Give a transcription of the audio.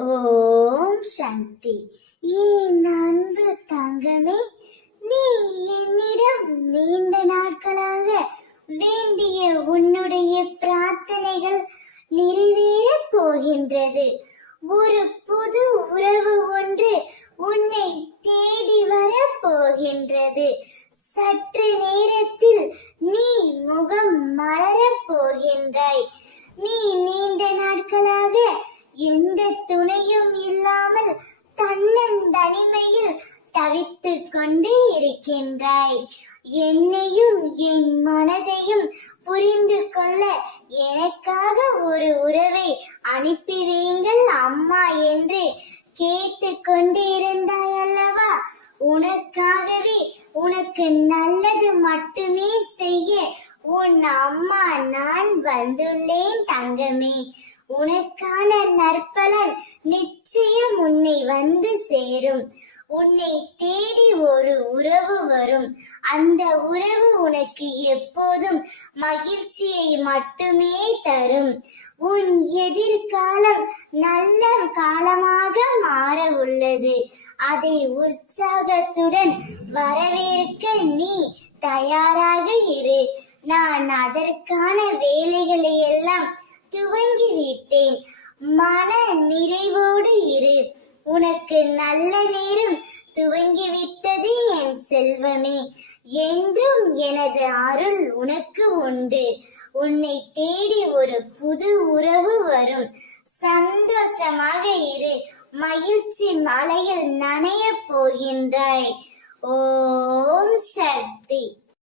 ஓம் சக்தி. என் அன்பு தங்கமே, நீ என்னிடம் நீண்ட நாட்களாக வேண்டிய உன்னுடைய பிரார்த்தனைகள் நிறைவேறப் போகின்றது. ஒரு புது உறவு ஒன்று உன்னை தேடி வரப் போகின்றது. சற்று நேரத்தில் நீ முகம் மலரப் போகின்றாய். நீ நீண்ட நாட்களாக எந்த துணையும் இல்லாமல் தன்னந்தனிமையில் தவித்துக் கொண்டே இருக்கின்றாய். என்னையும் என் மனதையும் புரிந்து கொள்ள எனக்காக ஒரு உறவை அனுப்பி வையுங்கள் அம்மா என்று கேட்டு கொண்டு இருந்தாய் அல்லவா? உனக்காகவே, உனக்கு நல்லது மட்டுமே செய்ய உன் அம்மா நான் வந்துள்ளேன் தங்கமே. உனக்கான நற்பலன் நிச்சயம் உன்னை வந்து சேரும். உன்னை தேடி ஒரு உறவு வரும். அந்த உறவு உனக்கு எப்போதும் மகிழ்ச்சியை மட்டுமே தரும். உன் எதிர்காலம் நல்ல காலமாக மாற உள்ளது. அதை உற்சாகத்துடன் வரவேற்க நீ தயாராக இரு. நான் அதற்கான வேலைகளை எல்லாம் துவங்கி விட்டேன். மன நிறைவோடு இரு. உனக்கு நல்ல நேரம் துவங்கிவிட்டது என் செல்வமே. என்றும் எனது அருள் உனக்கு உண்டு. உன்னை தேடி ஒரு புது உறவு வரும். சந்தோஷமாக இரு. மகிழ்ச்சி மலையில் நனையப் போகின்றாய். ஓம் சக்தி.